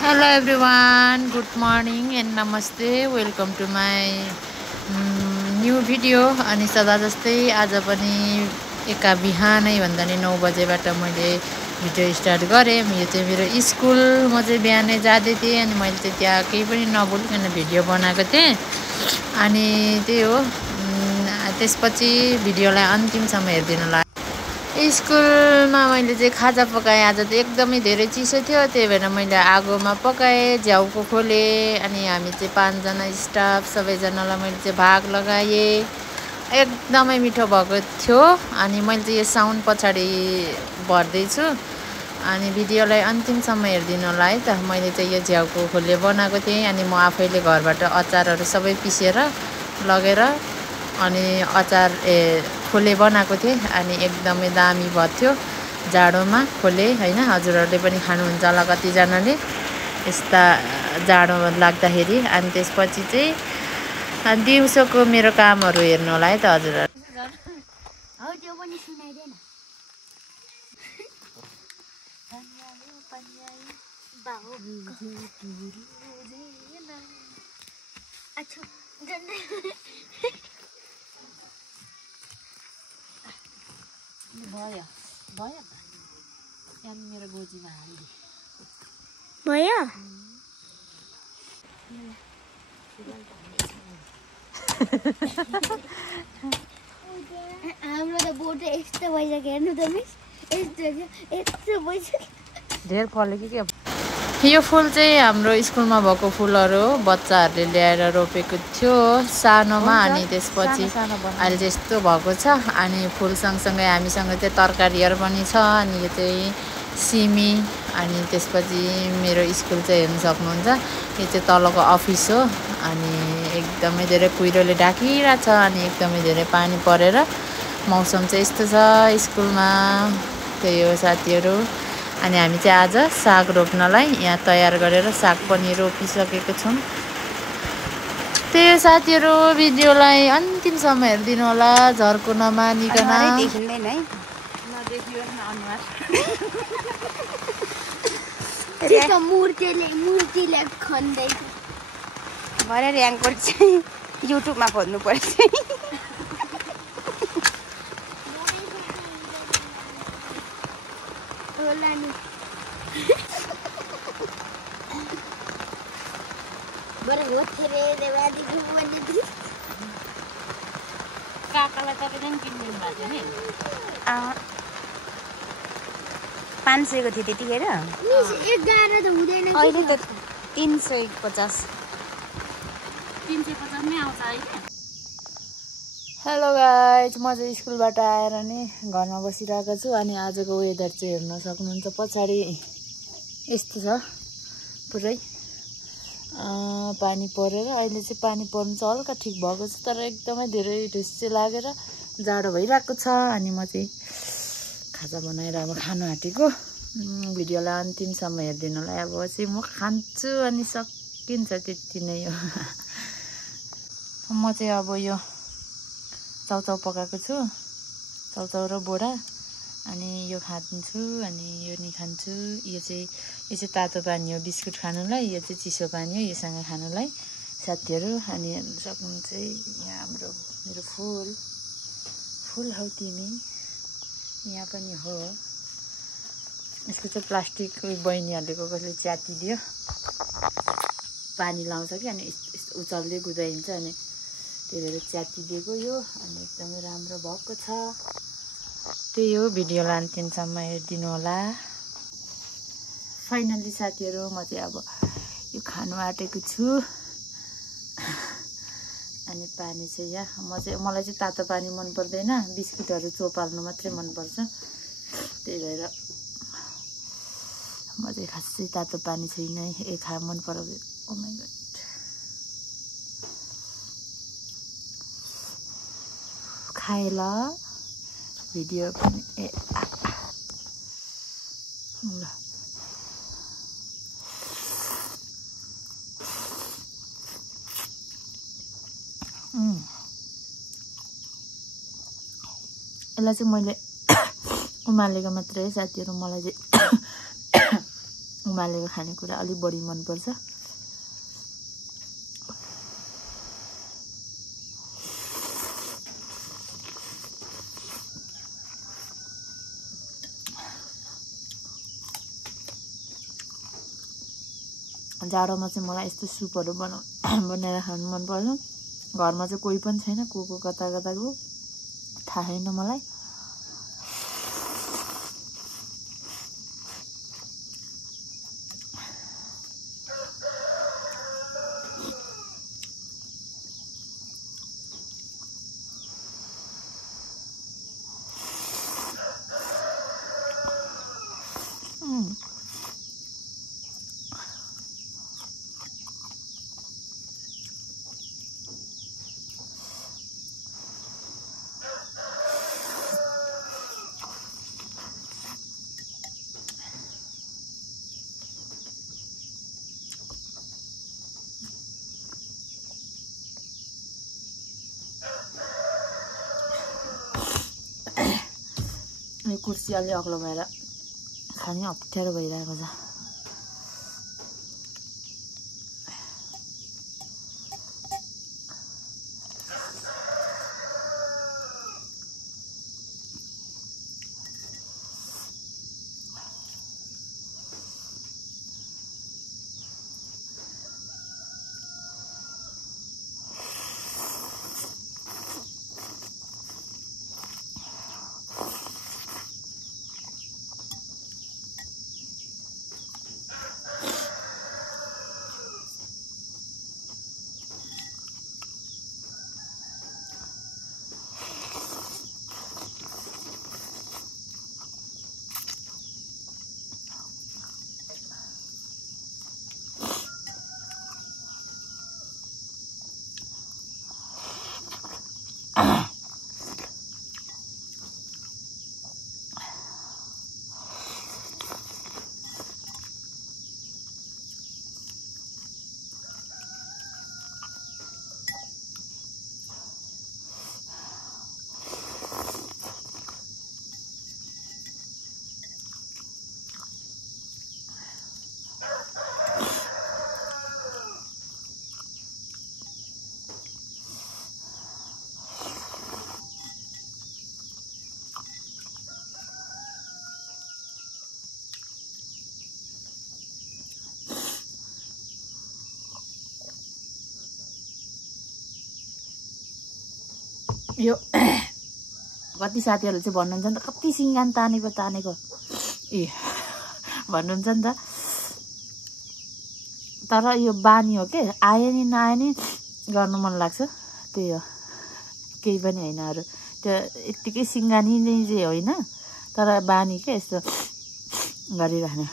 Hello everyone, good morning and namaste. Welcome to my new video. अनि सदा जस्तै आज पनि एका बिहानै भन्दा नि 9 बजेबाट मैले भिडियो स्टार्ट गरेँ। यो चाहिँ मेरो स्कुल, म चाहिँ बिहानै जाँदै थिएँ अनि मैले चाहिँ त्यहाँ केही पनि नबोलिकन भिडियो बनाएको थिएँ। अनि त्यही हो, त्यसपछि भिडियोलाई अन्तिमसम्म हेरिदिनुलाई स्कुलमा मैले चाहिँ खाजा पकाएँ। आज चाहिँ एकदमै धेरै चिसो थियो, त्यही भएर मैले आगोमा पकाएँ, झ्याउको खोलेँ। अनि हामी चाहिँ 5 जना स्टाफ, सबैजनालाई मैले चाहिँ भाग लगाएँ। एकदमै मिठो भएको थियो। अनि मैले चाहिँ यो साउन्ड पछाडि भर्दैछु अनि भिडियोलाई अन्तिमसम्म हेरिदिनु होला है त। मैले चाहिँ यो झ्याउको खोले बनाएको थिएँ अनि म आफैले घरबाट अचारहरू सबै पिसेर लगेर अनि अचार खोले बनाएको थिएँ। अनि एकदमै दामी भयो जाडोमा खोले हैन। हजुरहरूले पनि खानुहुन्छ होला कतिजनाले यस्ता जाडो लाग्दाखेरि। अनि त्यसपछि चाहिँ दिउँसोको मेरो कामहरू हेर्नु होला है त हजुरहरू। भयो भयो यहाँ मेरो गोजीमा हाल्दै भयो। हाम्रो त बोट यस्तो भइसक्यो, हेर्नु त मिस, यस्तो भइसक्यो। धेर फल्यो के यो फुल चाहिँ हाम्रो स्कुलमा भएको फुलहरू हो, बच्चाहरूले ल्याएर रोपेको थियो सानोमा। अनि त्यसपछि अहिले चाहिँ यस्तो भएको छ। अनि फुल सँगसँगै हामीसँग चाहिँ तरकारीहरू पनि छ। अनि यो चाहिँ सिमी। अनि त्यसपछि मेरो स्कुल चाहिँ हेर्नु सक्नुहुन्छ, यो चाहिँ तलको अफिस हो। अनि एकदमै धेरै कुहिरोले ढाकिरहेको छ अनि एकदमै धेरै पानी परेर मौसम चाहिँ यस्तो छ स्कुलमा। त्यही हो साथीहरू। अनि हामी चाहिँ आज साग रोप्नलाई यहाँ तयार गरेर साग पनि रोपिसकेको छौँ। त्यही हो साथीहरू, भिडियोलाई अन्तिमसम्म हेरिदिनु होला, झर्को नमानिकन। देखिँदैन है, नदेखियो अनुहार। मूर्तिले खन्दैछ। भरे ऱ्याङ्कोट चाहिँ युट्युबमा खोज्नु पर्छ। काकालाई तपाईँले किनिदिनु भएको थियो नि? 500 को थियो त्यतिखेर। अहिले त 350। 350 नै आउँछ है। हेलो गाइज, म चाहिँ स्कुलबाट आएर नि घरमा बसिरहेको छु। अनि आजको वेदर चाहिँ हेर्न सक्नुहुन्छ, पछाडि यस्तो छ पुरै पानी परेर। अहिले चाहिँ पानी पर्नु चाहिँ हल्का ठिक भएको छ, तर एकदमै धेरै ढुस्से लागेर जाडो भइरहेको छ। अनि म चाहिँ खाजा बनाएर अब खानु आँटेको। भिडियोलाई अन्तिमसम्म हेरिदिनुलाई। अब चाहिँ म खान्छु अनि सकिन्छ, त्यति नै हो। म चाहिँ अब यो चाउचाउ पकाएको छु, चाउचाउ र बोरा। अनि यो खान्छु अनि यो नि खान्छु। यो चाहिँ तातो पानी हो बिस्कुट खानुलाई, यो चाहिँ चिसो पानी हो योसँग खानुलाई साथीहरू। अनि हेर्नु सक्नुहुन्छ यहाँ मेरो फुल हौ तिमी, यहाँ पनि हो। यसको चाहिँ प्लास्टिक बहिनीहरूले कसले च्यातिदियो, पानी लाउँछ कि अनि यस्तो उचाल्दै कुदाइन्छ अनि त्यही भएर च्यातिदिएको यो। अनि एकदमै राम्रो भएको छ। त्यही हो, भिडियोलाई अन्तिमसम्म हेरिदिनु होला। फाइनल्ली साथीहरू, म चाहिँ अब यो खानु आँटेको छु। अनि पानी चाहिँ यहाँ मलाई चाहिँ तातो पानी मन पर्दैन, बिस्कुटहरू चोपाल्नु मात्रै मनपर्छ। त्यही भएर म चाहिँ खासै तातो पानी छैन मन पराउँदैन। ओ माइ गड, खाए ल भिडियो पनि ल। यसलाई चाहिँ मैले उमालेको मात्रै है साथीहरू। मलाई चाहिँ उमालेको खानेकुरा अलि बढी मनपर्छ। जाडोमा चाहिँ मलाई यस्तो सुपहरू बनाएर खानु मनपर्छ। घरमा चाहिँ कोही पनि छैन, को कता कता गयो थाहा छैन मलाई। यो कुर्सी अलि अग्लो भएर खाने अप्ठ्यारो भइरहेको छ। यो कति साथीहरूले चाहिँ भन्नुहुन्छ नि त, कति सिङ्गान तानेको ए भन्नुहुन्छ नि त। तर यो बानी हो के, आए नि नआए नि गर्नु मन लाग्छ, त्यही हो, केही पनि होइन अरू। त्यो यत्तिकै सिङ्गानी नै चाहिँ होइन, तर बानी के यस्तो गरिरहने।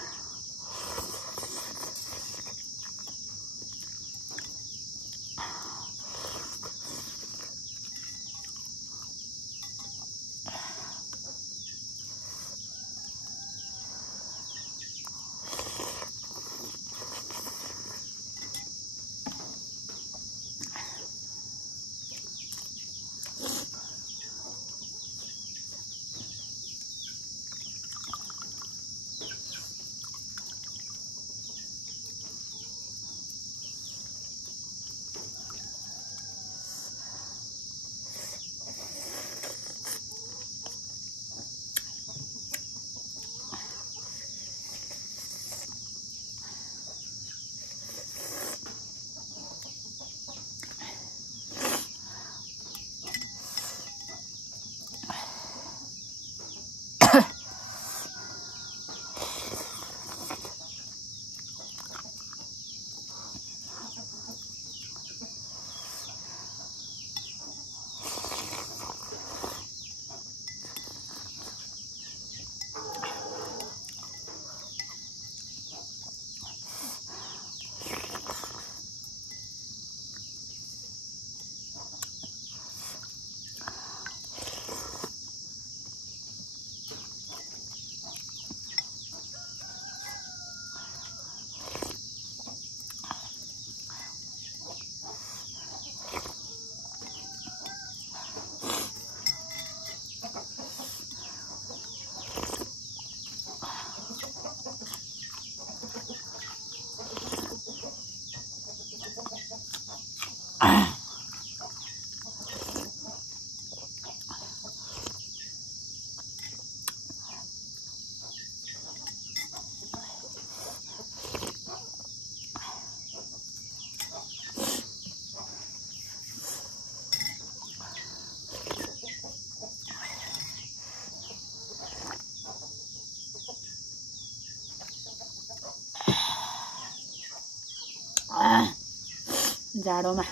जाडोमा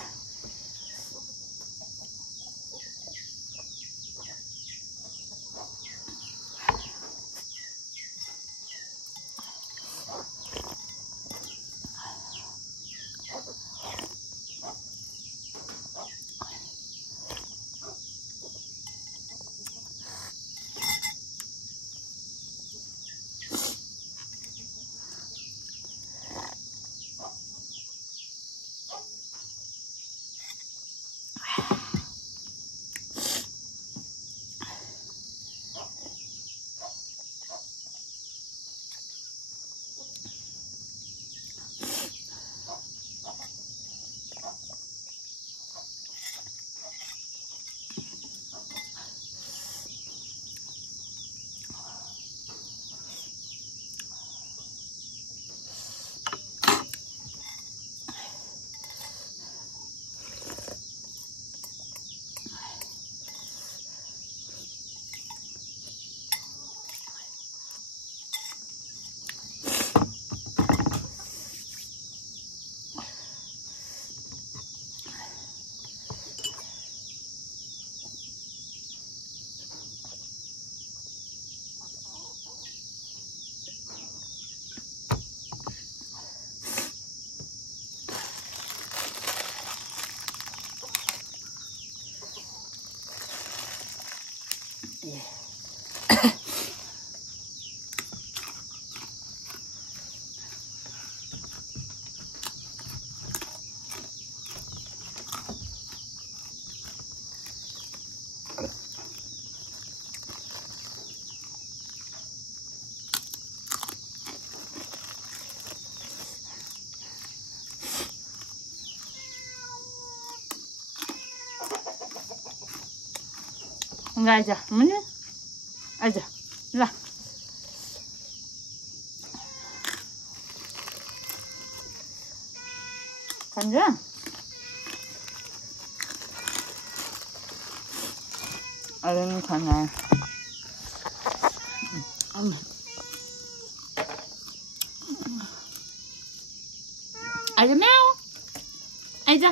आइज मुनि आइज ल खान्छ अरे नि खाना आइज म्याउ आइज